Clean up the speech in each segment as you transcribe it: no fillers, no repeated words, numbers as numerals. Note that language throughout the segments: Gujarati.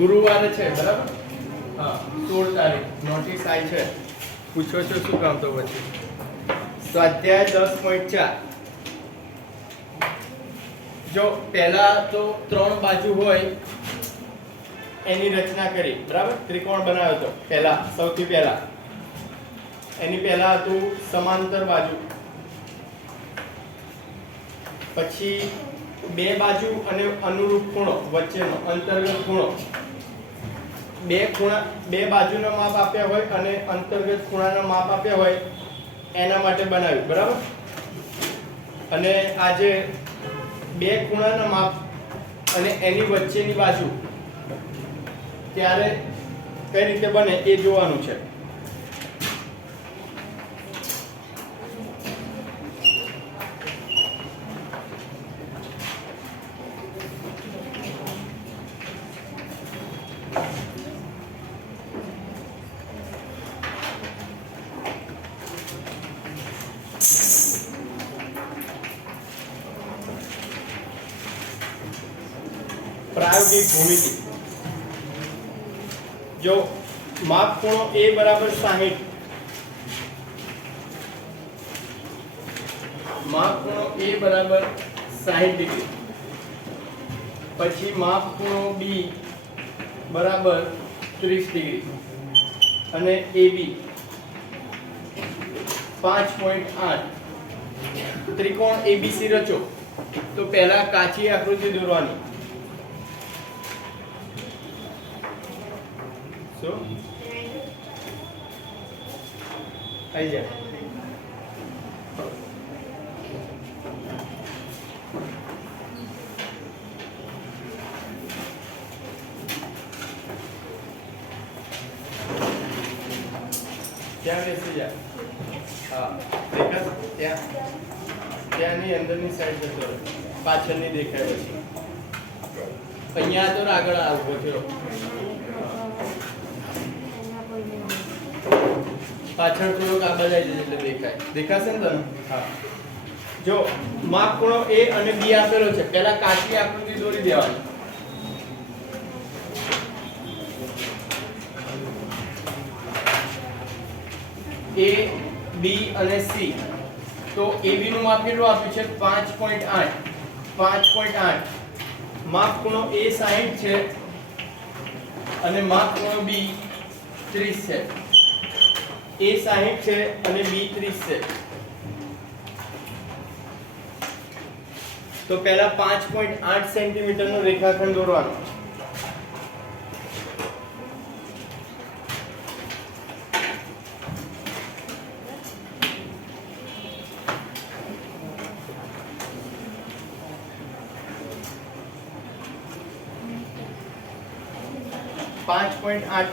ગુરુવારે છે બરાબર. હા 16 તારીખ નોટિસ આવી છે. પૂછો છો શું કામ તો પછી સ્વાધ્યાય 10.4. જો પહેલા તો 3 બાજુ હોય એની રચના કરી બરાબર. ત્રિકોણ બનાવ્યો તો પહેલા સૌથી પહેલા એની પહેલા હતું સમાંતર બાજુ, પછી 2 બાજુ અને અનુરૂપ ખૂણો વચ્ચેનો અંતર્ગત ખૂણો. બે બાજુના માપ આપ્યા હોય અને અંતર્ગત ખૂણાના માપ આપ્યા હોય એના માટે બનાવ્યું બરાબર. અને આ જે 2 ખૂણાના માપ અને એની વચ્ચેની બાજુ ત્યારે કઈ રીતે બને એ જોવાનું છે. પ્રાયોગિક ભૂમિતિ. જો માપ ખૂણો A બરાબર 60, માપ ખૂણો A બરાબર 60 ડિગ્રી, પછી માપ ખૂણો B બરાબર 30 ડિગ્રી અને AB 5.8. ત્રિકોણ ABC રચો. તો પહેલા કાચી આકૃતિ દોરવાની. So, आई जा. क्या कैसे जा? हाँ, देखा क्या? क्या नहीं अंदर नहीं साइड में तो पाछल नहीं देखा है बस. અહીંયા તો આગળ આવવો છે. પાછળ થોડોક આગળ આવી જશે એટલે દેખાય. દેખાશે ને તને? હા. જો માપ ખૂણો A અને B આપેલો છે. પહેલા કાચી આકૃતિ દોરી દેવાની. A B અને C. તો AB નું માપ કેટલું આપ્યું છે? 5.8. 5.8. માપ ખૂણો A 60 છે અને માપ ખૂણો B 30 છે. A 60 છે અને B 30 છે. તો પહેલા 5.8 સેન્ટીમીટર નો રેખાખંડ દોરવાનો.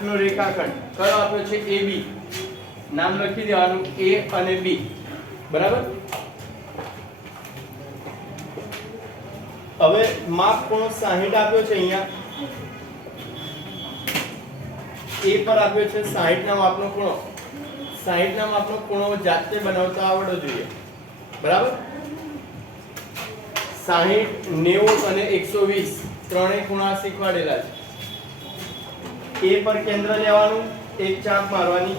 નો રેખાખંડ કયો આપ્યો છે? AB. નામ લખી દેવાનું A અને B બરાબર. હવે માપ ખૂણો 60 આપ્યો છે. અહીંયા A પર આપ્યો છે 60 ના માપનો ખૂણો. 60 ના માપનો ખૂણો જાતે બનાવતા આવડવો જોઈએ બરાબર. 60, 90 અને 120 ત્રણેય ખૂણા શીખવાડેલા છે. A પર કેન્દ્ર લેવાનું, એક ચાપ મારવાની.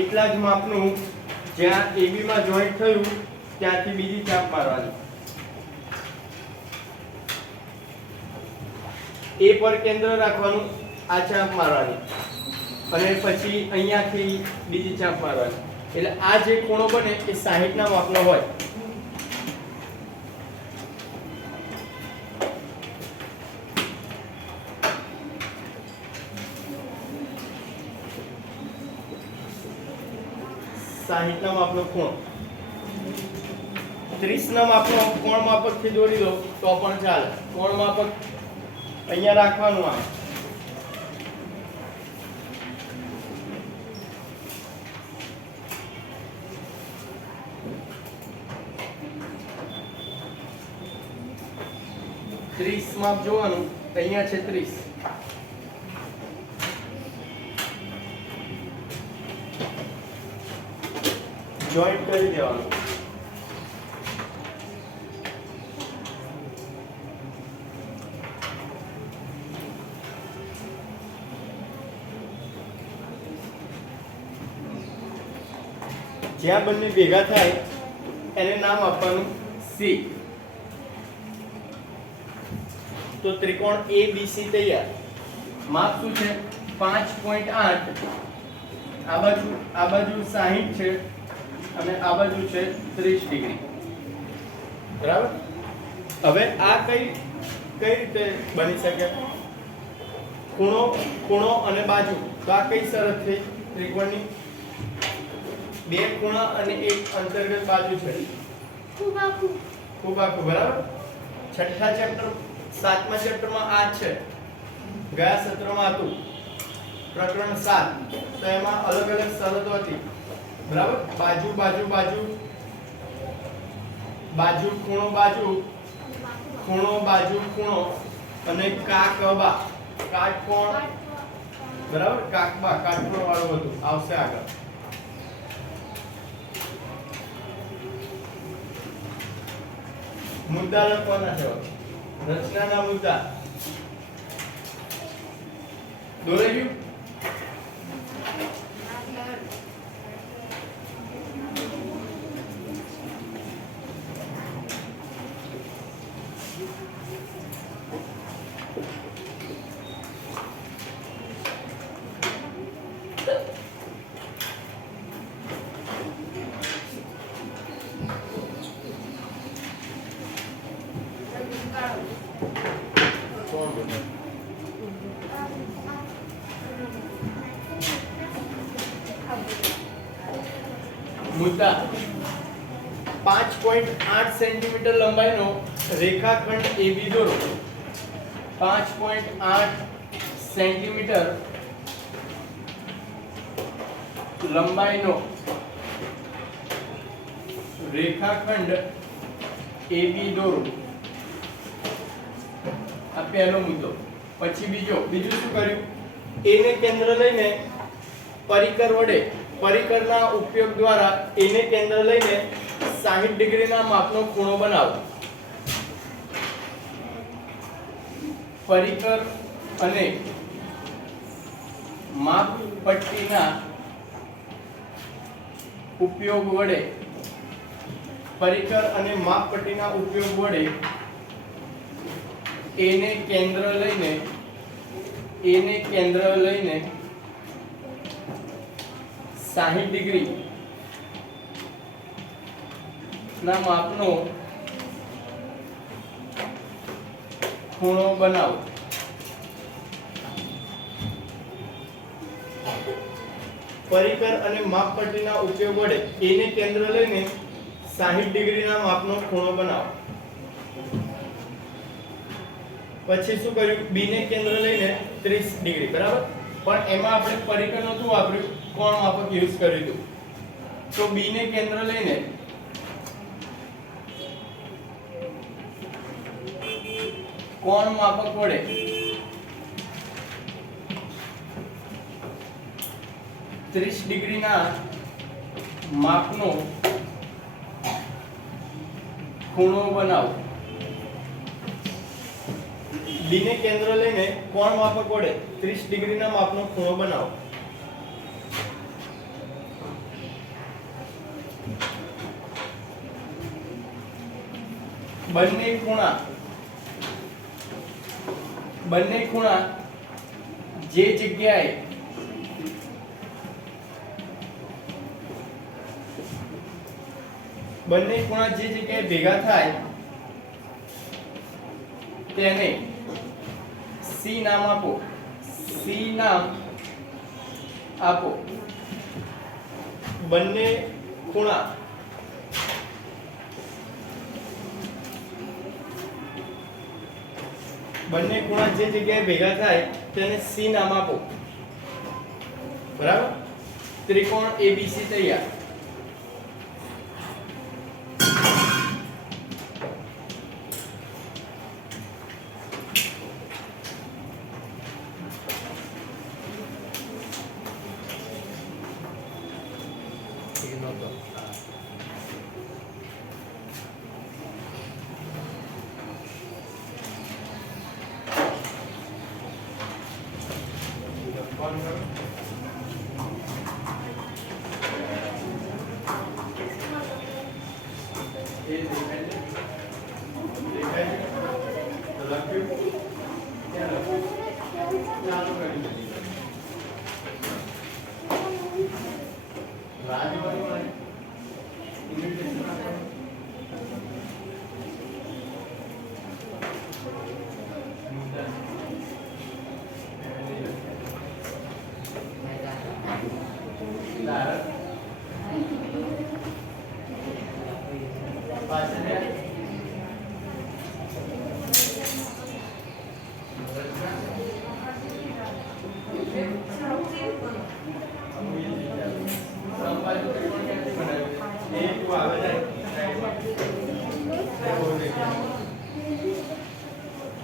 એટલા જ માપનું જ્યાં AB માં જોઈન્ટ થયું ત્યાંથી બીજી ચાપ મારવાની. A પર કેન્દ્ર રાખવાનું, આ ચાપ મારવાની અને પછી અહીંયાથી બીજી ચાપ મારવાની. એટલે આ જે ખૂણો બને એ 60 ના માપનો હોય. ના માપનો ખૂણો 30 ના માપનો કોણ માપક થી દોરી દો તો પણ ચાલે. કોણ માપક અહીંયા રાખવાનું. આ ત્રીસ માપ જોવાનું. અહીંયા છે 30. જોઈન્ટ કરી દેવાનું. જ્યાં બંને ભેગા થાય એને નામ આપવાનું સી. તો ત્રિકોણ ABC તૈયાર. માપ શું છે? 5.8. આ બાજુ 60 છે અને આ બાજુ છે 30 ડિગ્રી. બરાબર. હવે આ કઈ રીતે બની શકે? ખૂણો અને બાજુ. તો આ કઈ શરત થઈ ત્રિકોણની? બે ખૂણા અને એક અંતર્ગત બાજુ છે. ખૂબ આખું. બરાબર. છઠ્ઠા ચેપ્ટર 7મા ચેપ્ટરમાં આ છે. ગયા સત્રમાં હતું પ્રકરણ 7. તો એમાં અલગ અલગ શરતો હતી. બરાબર. બાજુ ખૂણો બાજુ, ખૂણો બાજુ ખૂણો અને કાકબા. કાટકોણ. બરાબર. કાટકોણ વાળું હતું. આવશે આગળ. મુદ્દા લખવાના છે. રચનાના મુદ્દા દોરાઈ ગયું? મુદ્દા 5.8 સેન્ટીમીટર લંબાઈનો રેખાખંડ AB દોરો. 5.8 સેન્ટીમીટર લંબાઈનો રેખાખંડ AB દોરો. આ પહેલો મુદ્દો. પછી બીજું શું કર્યું? A ને કેન્દ્ર લઈને પરિકરના ઉપયોગ દ્વારા A ને કેન્દ્ર લઈને 60 ડિગ્રીના માપનો ખૂણો બનાવો. પરિકર અને માપપટ્ટીના ઉપયોગ વડે A ને કેન્દ્ર લઈને 60 ડિગ્રી ના માપનો ખૂણો બનાવો. પરિકર અને માપપટ્ટીના ઉપયોગ વડે A ને કેન્દ્ર લઈને 60 ડિગ્રીના માપનો ખૂણો બનાવો. પછી શું કર્યું? B ને કેન્દ્ર લઈને 30 ડિગ્રી. બરાબર. પણ એમાં આપણે પરિકર નહોતું વાપર્યું, કોણ માપક યુઝ કર્યું હતું. તો B ને કેન્દ્ર લઈને કોણ માપક વડે 30 ડિગ્રીના માપનો ખૂણો બનાવો. B ને કેન્દ્ર લઈને કોણ માપક વડે 30 ડિગ્રીના માપનો ખૂણો બનાવો. બંને ખૂણા જે જગ્યાએ ભેગા થાય તેને C નામ આપો. બંને ખૂણા જે જગ્યાએ ભેગા થાય તેને C નામ આપો. બરાબર. ત્રિકોણ ABC તૈયાર.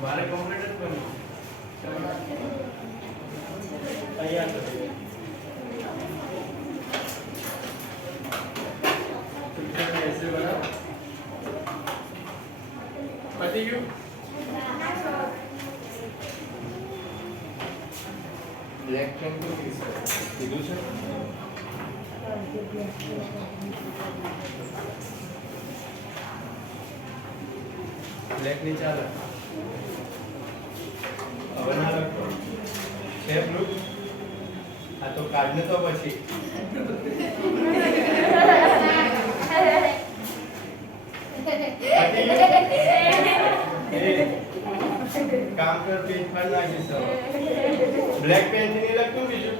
મારે કમ્પ્લીટ જ બન્યું તૈયાર કરી ऐसे बना पति क्यों ब्लैक पेन को किस कीधું છે ब्लैक ની ચાલે હવે ના લખો છે બ્લુ આ તો કાર્ડ ને તો પછી काम कर पेज पर लागी सर ब्लैक पेन થી નહીં લખતું બીજું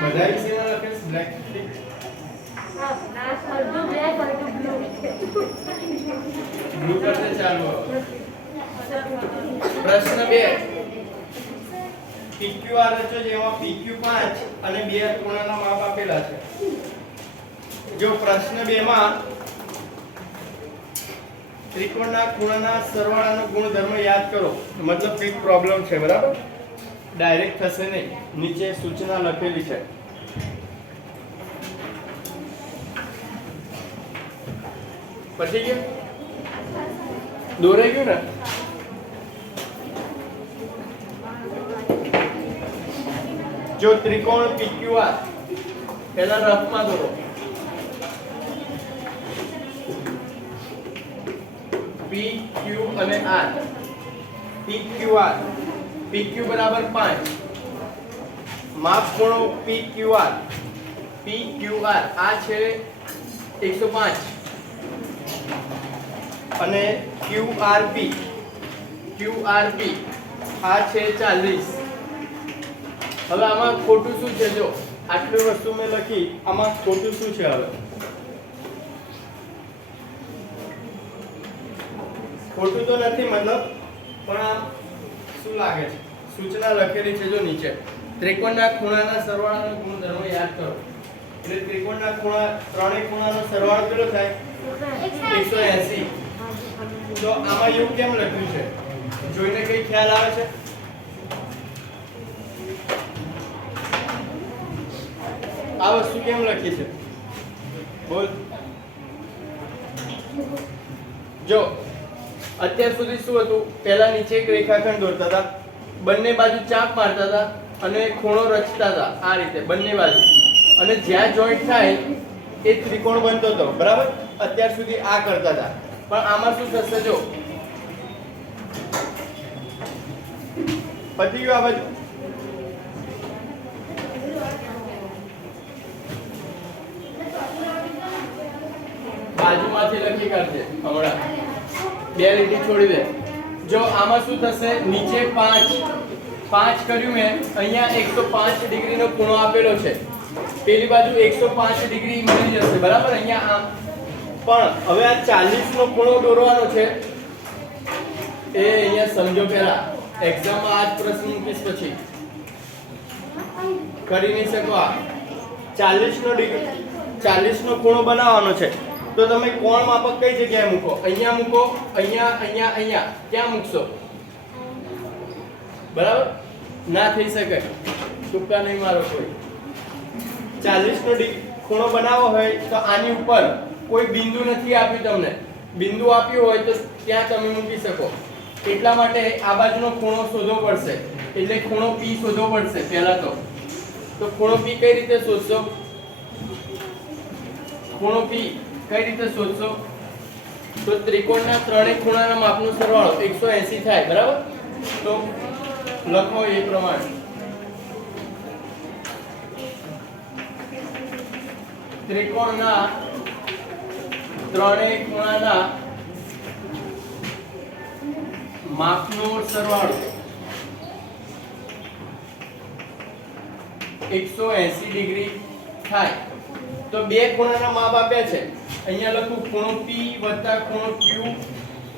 બધા વિષયમાં લખેસ બ્લેક હા ના અડધું બ્લેક અડધું બ્લુ કરતે ચાલો પ્રશ્ન 2 PQR રચો જેમાં PQ5 અને બે ખૂણાના માપ આપેલા છે જો પ્રશ્ન 2 માં ત્રિકોણના ખૂણાના સરવાળાનો ગુણધર્મ યાદ કરો मतलब કંઈક પ્રોબ્લેમ છે બરાબર ડાયરેક્ટ થશે નહીં નીચે સૂચના લખેલી છે પછી ગયું દોરાઈ ગયું ને જો ત્રિકોણ PQR પહેલા રફમાં દોરો PQ અને R PQR PQ બરાબર 5 માપ ખૂણો PQR આ છે 105 અને QRP આ છે 40 હવે આમાં ખોટું શું છે જો આટલી વસ્તુ મેં લખી આમાં ખોટું શું છે હવે ખોટું તો નથી મતલબ પણ આ શું લાગે છે સૂચના લખેલી છે જો નીચે ત્રિકોણના ખૂણાના સરવાળાનો ગુણધર્મ યાદ કરો એટલે ત્રિકોણના ખૂણા ત્રણેય ખૂણાનો સરવાળો કેટલો થાય 180 તો આમાં એવું કેમ લખ્યું છે જોઈને કઈ ખ્યાલ આવે છે આ વસ્તુ કેમ લખી છે બોલ જો અત્યાર સુધી શું હતું પહેલા નીચે એક રેખાખંડ દોરતા હતા બંને બાજુ ચાપ મારતા હતા અને ખૂણો રચતા હતા આ રીતે બંને બાજુ અને જ્યાં જોઈન્ટ થાય એ ત્રિકોણ બનતો હતો બરાબર અત્યાર સુધી આ કરતા હતા પણ આમાં શું થશે જો પતી ગયું આ બાજુ બાજુમાંથી લખી કાઢજે હમણાં બે લીટી છોડી દે જો આમાં શું થશે નીચે 5 કર્યું મેં અહીંયા 105 ડિગ્રીનો ખૂણો આપેલો છે પેલી બાજુ 105 ડિગ્રી મળી જશે બરાબર અહીંયા આમ પણ હવે આ 40 નો ખૂણો દોરવાનો છે એ અહીંયા સમજો પહેલા એક્ઝામમાં આ જ પ્રશ્ન મૂકીશ પછી કરી નહીં શકો આ 40 નો ખૂણો બનાવવાનો છે તો તમે કોણ માપક કઈ જગ્યાએ મૂકો અહીંયા મૂકો અહીંયા ક્યાં મૂકશો બરાબર ના થઈ શકે ટૂંકા નહીં મારો કોઈ 40 નો ખૂણો બનાવવો હોય તો આની ઉપર કોઈ બિંદુ નથી આપ્યું તમને બિંદુ આપ્યું હોય તો ત્યાં તમે મૂકી શકો એટલા માટે આ બાજુનો ખૂણો શોધવો પડશે એટલે ખૂણો P શોધવો પડશે પહેલા તો ખૂણો P કઈ રીતે શોધશો ખૂણો P કઈ રીતે શોધશો તો ત્રિકોણના ત્રણેય ખૂણાના માપનો સરવાળો 180 થાય બરાબર તો લખો એ પ્રમાણે ત્રિકોણના ત્રણેય ખૂણાના માપનો સરવાળો 180 ડિગ્રી થાય. તો બે ખૂણાના માપ આપ્યા છે. અહીંયા લખું ખૂણો P વત્તા ખૂણો Q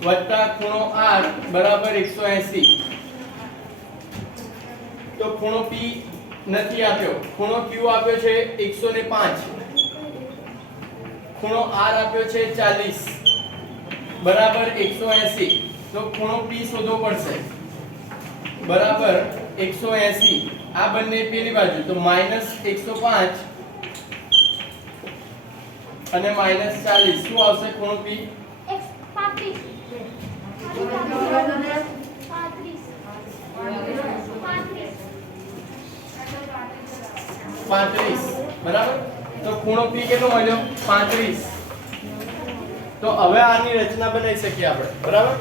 વત્તા ખૂણો R બરાબર 180. તો ખૂણો P નથી આપ્યો, ખૂણો Q આપ્યો છે 105, ખૂણો R આપ્યો છે 40 બરાબર 180. તો ખૂણો P શોધવો પડશે બરાબર 180. આ બંને પેલી બાજુ તો -105 અને -40 શું આવશે ખૂણો P? 35 બરાબર. તો ખૂણો P કેટલો મળ્યો? 35. તો હવે આની રચના બનાવી શકીએ આપણે બરાબર.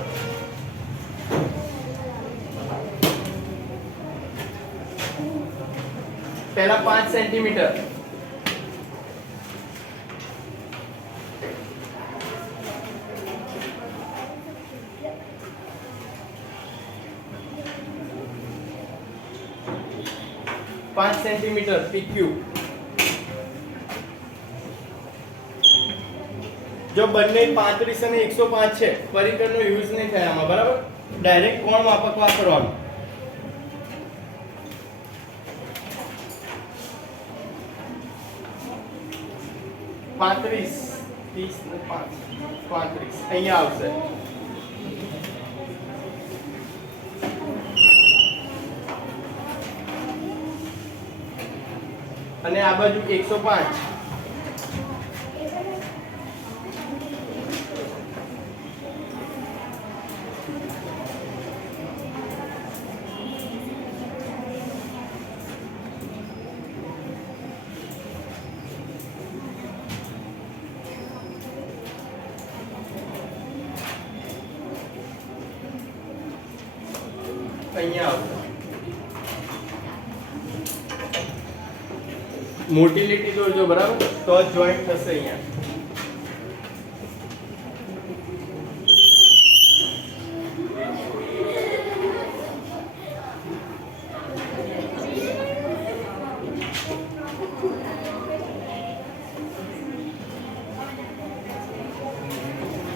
પહેલા 5 સેન્ટીમીટર PQ. જો બંને 35 અને 105 છે, પરિકરનો યુઝ નહીં થાય આમાં બરાબર. ડાયરેક્ટ કોણ માપક વાપરવાનું. પાંત્રીસ 30 ને 5 35 અહીંયા આવશે. અને આ બાજુ 105. અહીંયા આવશે. મોટી લીટી દોરજો બરાબર, તો જોઈન્ટ થશે અહીંયા.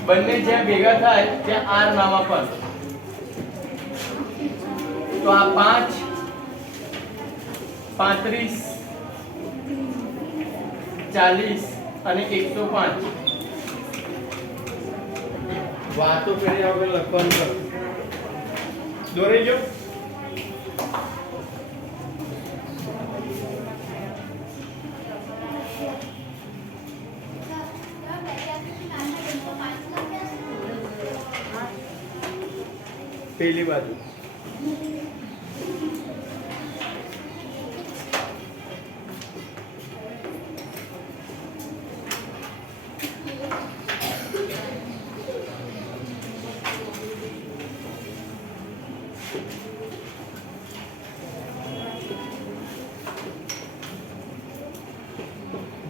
બંને જ્યાં ભેગા થાય ત્યાં R નામ આપવાનું. તો આ 5 35 40 અને 105 વાતો કર્યા વગર લખવાનું કરો. દોરી જો. પેલી બાજુ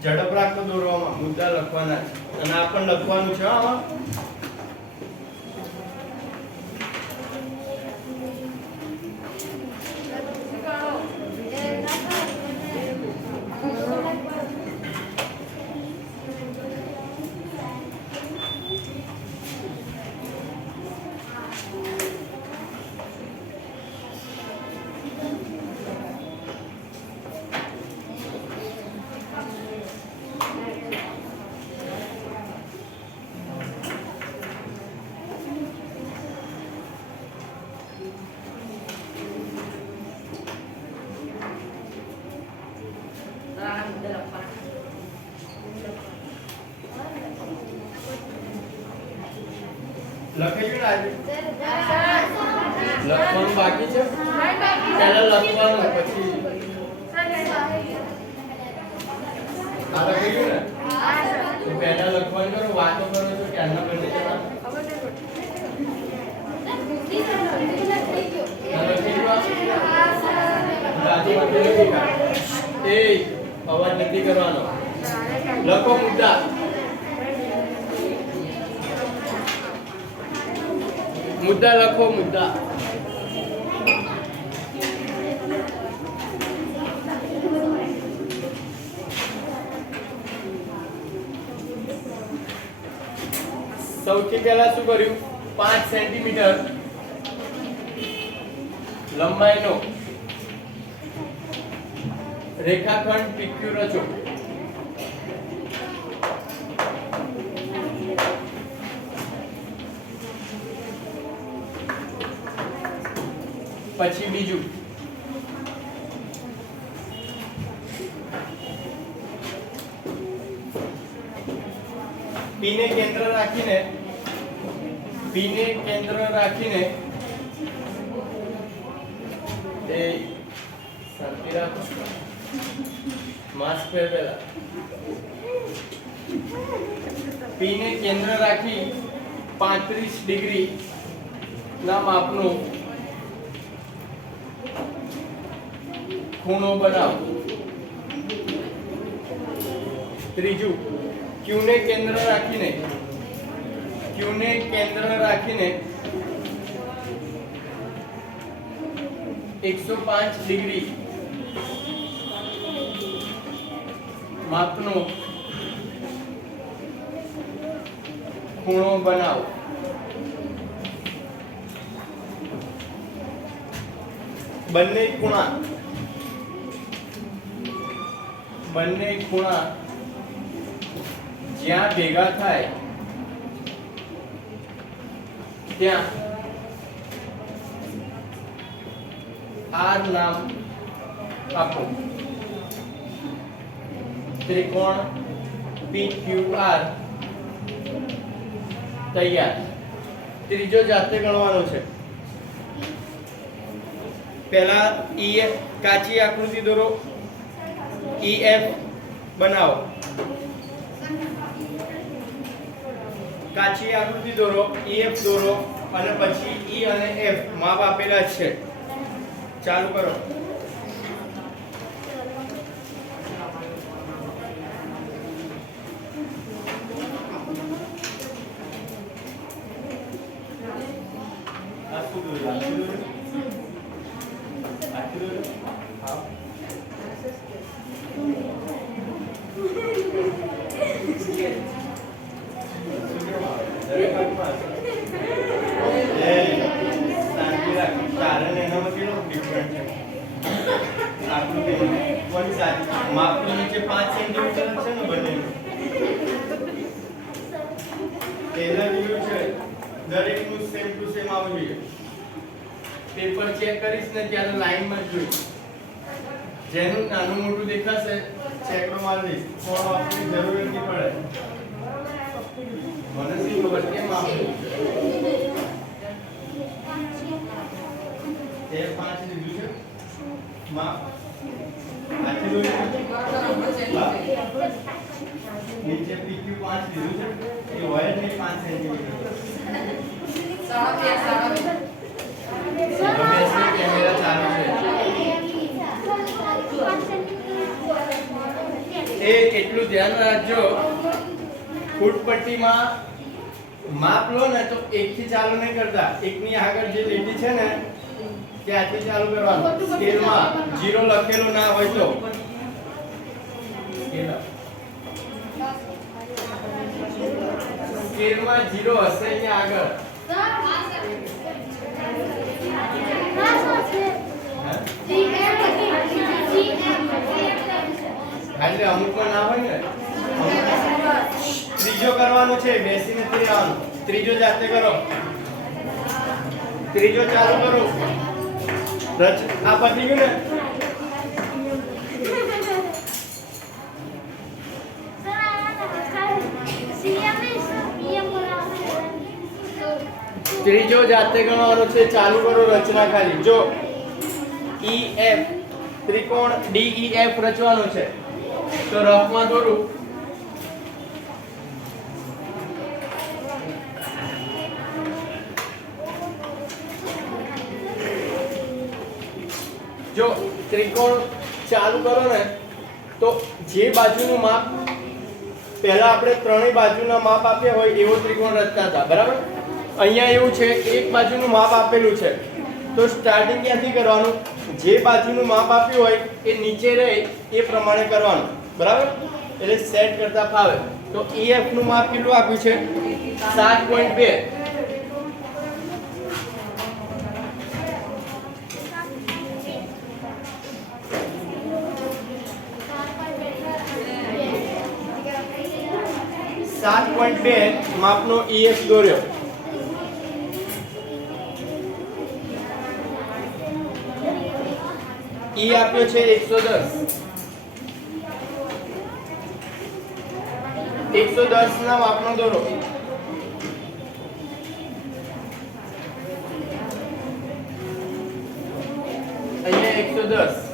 ઝડપ રાખો દોરવામાં, મુદ્દા લખવાના છે અને આ પણ લખવાનું છે આમાં. લખેલું ને આજે લખવાનું બાકી છે. પહેલા લખવાનું પછી આ લખેલું ને તો પહેલા લખવાનું કરો. વાતો કરો છો ક્યારના બંને જણા અવાજ નથી કરવાનો. લખો મુદ્દા. મુદ્દા લખો મુદ્દા. સૌથી પહેલા શું કર્યું? 5 સેન્ટીમીટર લંબાઈનો રેખાખંડ PQ રચો. પછી બીજું P ને કેન્દ્ર રાખીને એ શાંતિ રાખો. માસ્ક પહેરેલા. P ને કેન્દ્ર રાખી 35 ડિગ્રી ના માપનો ખૂણો બનાવો. ત્રીજું Q ને કેન્દ્ર રાખીને 105 ડિગ્રી માપનો ખૂણો બનાવો. બંને ખૂણા જ્યાં ભેગા થાય ત્યાં R નામ આપો. ત્રિકોણ PQR તૈયાર. ત્રીજો જાતે ગણવાનો છે. પહેલા EF કાચી આકૃતિ દોરો. EF બનાવો. કાચી આકૃતિ દોરો, EF દોરો અને પછી E અને F માપ આપેલા છે. ચાલુ કરો. માપની નીચે 5 સેન્ટીમીટર છે ને બંને. પહેલા જોયું છે દરેકનું સેમ ટુ સેમ આવવું જોઈએ. પેપર ચેક કરીશ ને ત્યારે લાઈનમાં જ જોઈશ. જેનું નાનું મોટું દેખાશે ચેકડો મારી દઈશ. ફોન આપવાની જરૂર નથી પડે. મને શું ખબર કેમ આપવું? એ 5 લીધું છે માપ. નીચે PQ 5 લીધું છે. એ હોય જ નહીં 5 સેન્ટીમીટર. કેમેરા ચાલુ છે. એ એટલું ધ્યાન રાખજો. ફૂટપટ્ટીમાં માપ લો ને તો 1 થી ચાલુ નહીં કરતા. 1 ની આગળ જે લીટી છે ને ત્યાંથી ચાલુ કરવાનું. સ્કેલમાં 0 લખેલું ના હોય તો સ્કેલમાં 0 હશે અહીંયા આગળ. એટલે અમુકમાં ના હોય ને. ત્રીજો કરવાનો છે. બેસીને રહેવાનું. ત્રીજો જાતે કરો. ત્રીજો ચાલુ કરો. આ પતી ગયું ને. ત્રીજો જાતે ગણવાનો છે. ચાલુ કરો. રચના ખાલી જો EF ત્રિકોણ DEF રચવાનો છે તો રફમાં દોરું. જો ત્રિકોણ ચાલુ કરો ને તો જે બાજુનું માપ પહેલા આપણે ત્રણેય બાજુના માપ આપ્યા હોય એવો ત્રિકોણ રચતા હતા, બરાબર? અહીંયા એવું છે કે એક બાજુનું માપ આપેલું છે, તો સ્ટાર્ટિંગ ક્યાંથી કરવાનું? જે બાજુનું માપ આપ્યું હોય એ નીચે રહે એ પ્રમાણે કરવાનું, બરાબર? એટલે સેટ કરતા ફાવે. તો EF નું માપ કેટલું આપ્યું છે? 7.2. માપનો EF દોર્યો. E આપ્યો છે 110. 110 ના માપનો દોરો. અહીંયા 110.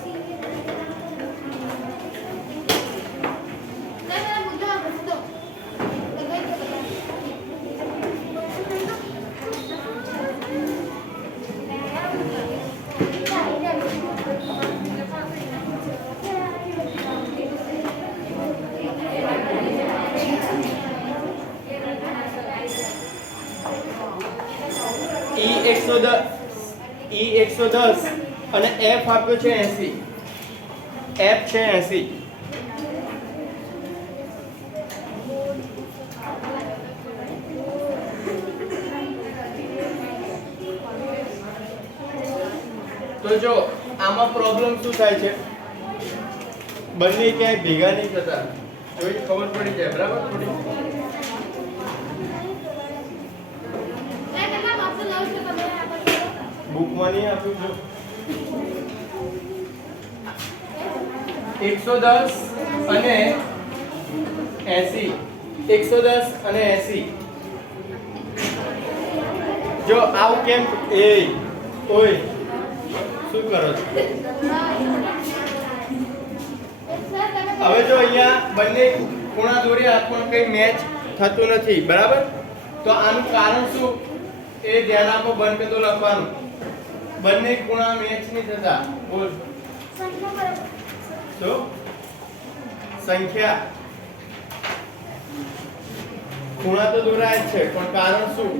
E 110 અને F આપ્યો છે 80. F છે 80. તો જો આમાં પ્રોબ્લેમ શું થાય છે? બંને ક્યાંય ભેગા નહીં થતા. જોઈ ખબર પડી જાય, બરાબર? થોડી બુકમાં નહીં આપ્યું જો 110 અને 80. 110 અને 80. જો આવું કેમ? એ ઓય શું કરો છો? હવે જો અહીંયા બંને ખૂણા દોર્યા પણ કઈ મેચ થતું નથી, બરાબર? તો આનું કારણ શું એ ધ્યાન આપો. બંધ કરી દો લખવાનું. બંને ખૂણા મેચ નહીં થતા. બોલ શું? સંખ્યા. ખૂણા તો દોરાય જ છે પણ કારણ શું?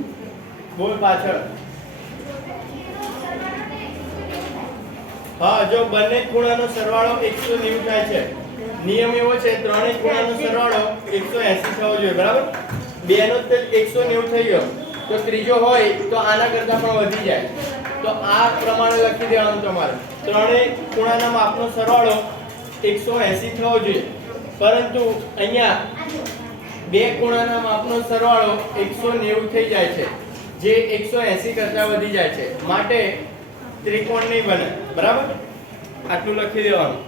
બોલ પાછળ. હા, જો બંને ખૂણાનો સરવાળો 190 થાય છે. નિયમ એવો છે ત્રણેય ખૂણાનો સરવાળો 180 થવો જોઈએ, બરાબર? બેનો તો 190 થઈ ગયો, તો ત્રીજો હોય તો આના કરતા પણ વધી જાય. તો આ પ્રમાણે લખી દેવાનું તમારે. ત્રણેય ખૂણાના માપનો સરવાળો 180 થવો જોઈએ, પરંતુ અહીંયા બે ખૂણાના માપનો સરવાળો 190 થઈ જાય છે, જે 180 કરતા વધી જાય છે. માટે ત્રિકોણ નહીં બને, બરાબર? આટલું લખી દેવાનું.